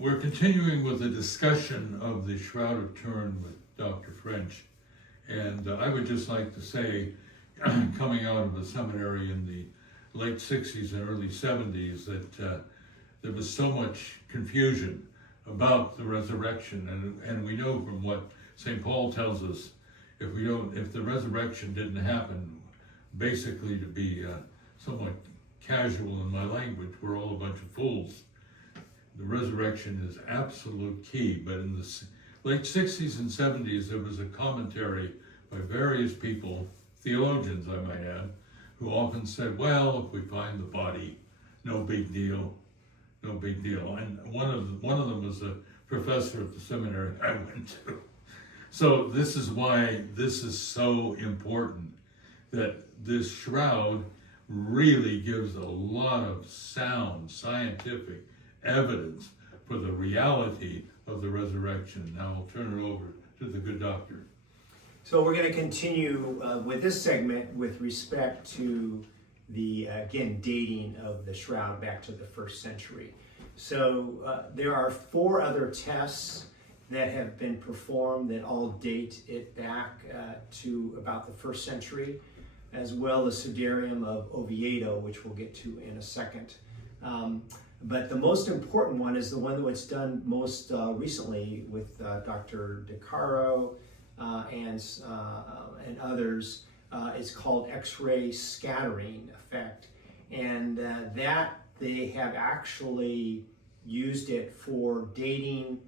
We're continuing with the discussion of the Shroud of Turin with Dr. French. And I would just like to say, coming out of the seminary in the late 60s and early 70s, that there was so much confusion about the resurrection. And we know from what St. Paul tells us, if the resurrection didn't happen, basically, to be somewhat casual in my language, we're all a bunch of fools. The resurrection is absolute key, but in the late 60s and 70s, there was a commentary by various people, theologians I might add, who often said, well, if we find the body, no big deal, no big deal. And one of them was a professor at the seminary I went to. So this is why this is so important, that this shroud really gives a lot of sound scientific evidence for the reality of the resurrection. Now I'll turn it over to the good doctor. So we're going to continue with this segment with respect to the, again, dating of the shroud back to the 1st century. So there are 4 other tests that have been performed that all date it back to about the 1st century, as well as Sudarium of Oviedo, which we'll get to in a second. But the most important one is the one that was done most recently with Dr. De Caro and others. It's called X-ray scattering effect. And that they have actually used it for dating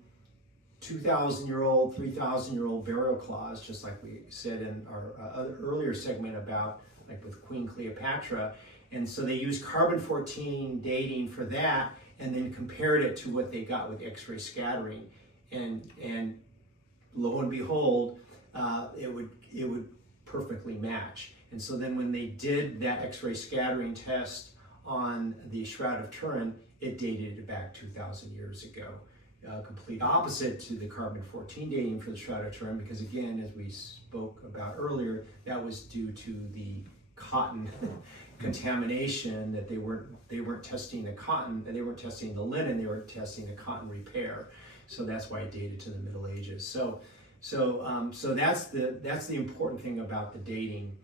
2,000-year-old, 3,000-year-old burial cloths, just like we said in our earlier segment about, like with Queen Cleopatra. And so they used carbon-14 dating for that, and then compared it to what they got with X-ray scattering, and lo and behold, it would perfectly match. And so then when they did that X-ray scattering test on the Shroud of Turin, it dated it back 2,000 years ago. Complete opposite to the carbon-14 dating for the Shroud of Turin, because again, as we spoke about earlier, that was due to the cotton contamination, that they weren't testing the cotton, and they weren't testing the linen, they were testing the cotton repair. So that's why it dated to the Middle Ages. So that's the important thing about the dating.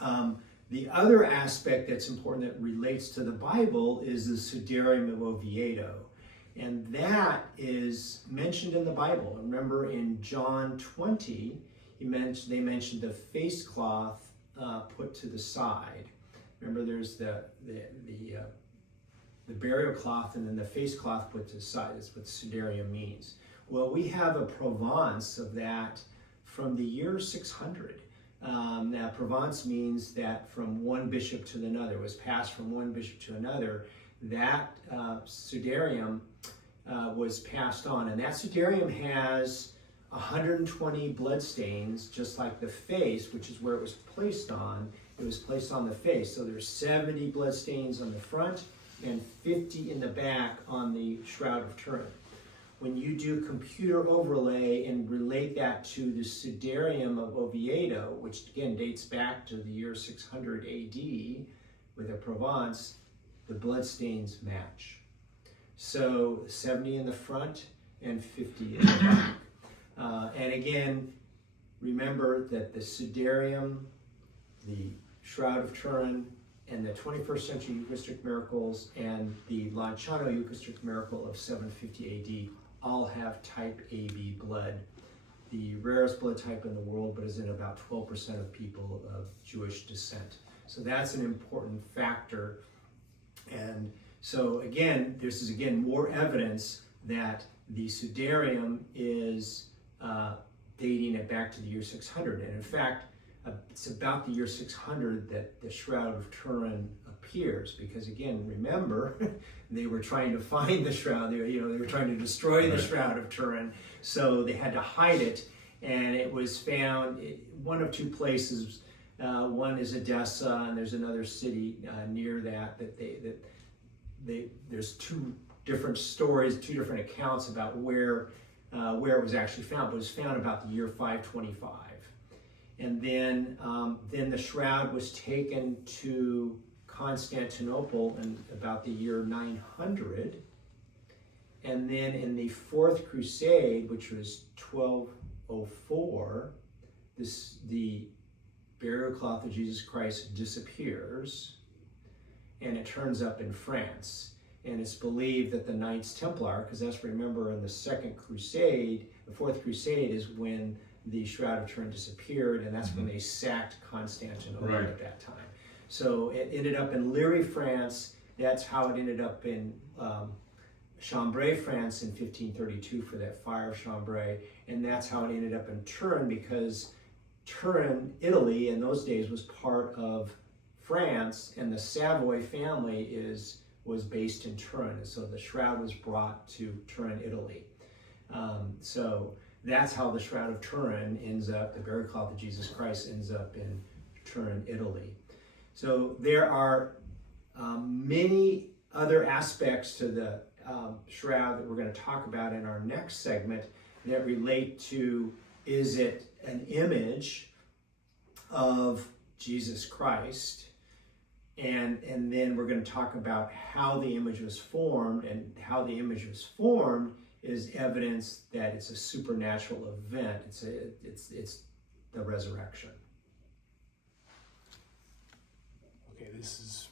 The other aspect that's important that relates to the Bible is the Sudarium of Oviedo. And that is mentioned in the Bible. Remember in John 20, they mentioned the face cloth put to the side. Remember, there's the burial cloth and then the face cloth put to the side. That's what Sudarium means. Well, we have a Provence of that from the year 600. Now, Provence means that from one bishop to another, it was passed from one bishop to another. That Sudarium was passed on, and that Sudarium has 120 blood stains, just like the face, which is where it was placed on. It was placed on the face, so there's 70 blood stains on the front and 50 in the back on the Shroud of Turin. When you do computer overlay and relate that to the Sudarium of Oviedo, which again dates back to the year 600 AD with a Provence, the blood stains match. So 70 in the front and 50 in the back. And again, remember that the Sudarium, the Shroud of Turin, and the 21st century Eucharistic miracles and the Lanciano Eucharistic miracle of 750 AD all have type AB blood, the rarest blood type in the world, but is in about 12% of people of Jewish descent. So that's an important factor. And so again, this is again more evidence that the Sudarium is dating it back to the year 600. And in fact, it's about the year 600 that the Shroud of Turin appears, because again, remember, they were trying to find the shroud. They were trying to destroy the Shroud of Turin, so they had to hide it, and it was found one of 2 places. One is Edessa, and there's another city near that there's 2 different stories, 2 different accounts about where it was actually found, but it was found about the year 525. And then the shroud was taken to Constantinople in about the year 900. And then in the Fourth Crusade, which was 1204, the burial cloth of Jesus Christ disappears, and it turns up in France. And it's believed that the Knights Templar, because that's, remember, in the Second Crusade, the Fourth Crusade is when the Shroud of Turin disappeared, and that's when they sacked Constantinople at that time. So it ended up in Liry, France. That's how it ended up in Chambray, France in 1532 for that fire of Chambray. And that's how it ended up in Turin, because Turin, Italy, in those days was part of France, and the Savoy family was based in Turin. And so the shroud was brought to Turin, Italy. So that's how the Shroud of Turin ends up, the burial cloth of Jesus Christ ends up in Turin, Italy. So there are many other aspects to the shroud that we're going to talk about in our next segment that relate to, is it an image of Jesus Christ? And then we're going to talk about how the image was formed, and how the image was formed is evidence that it's a supernatural event. It's the resurrection. Okay, this is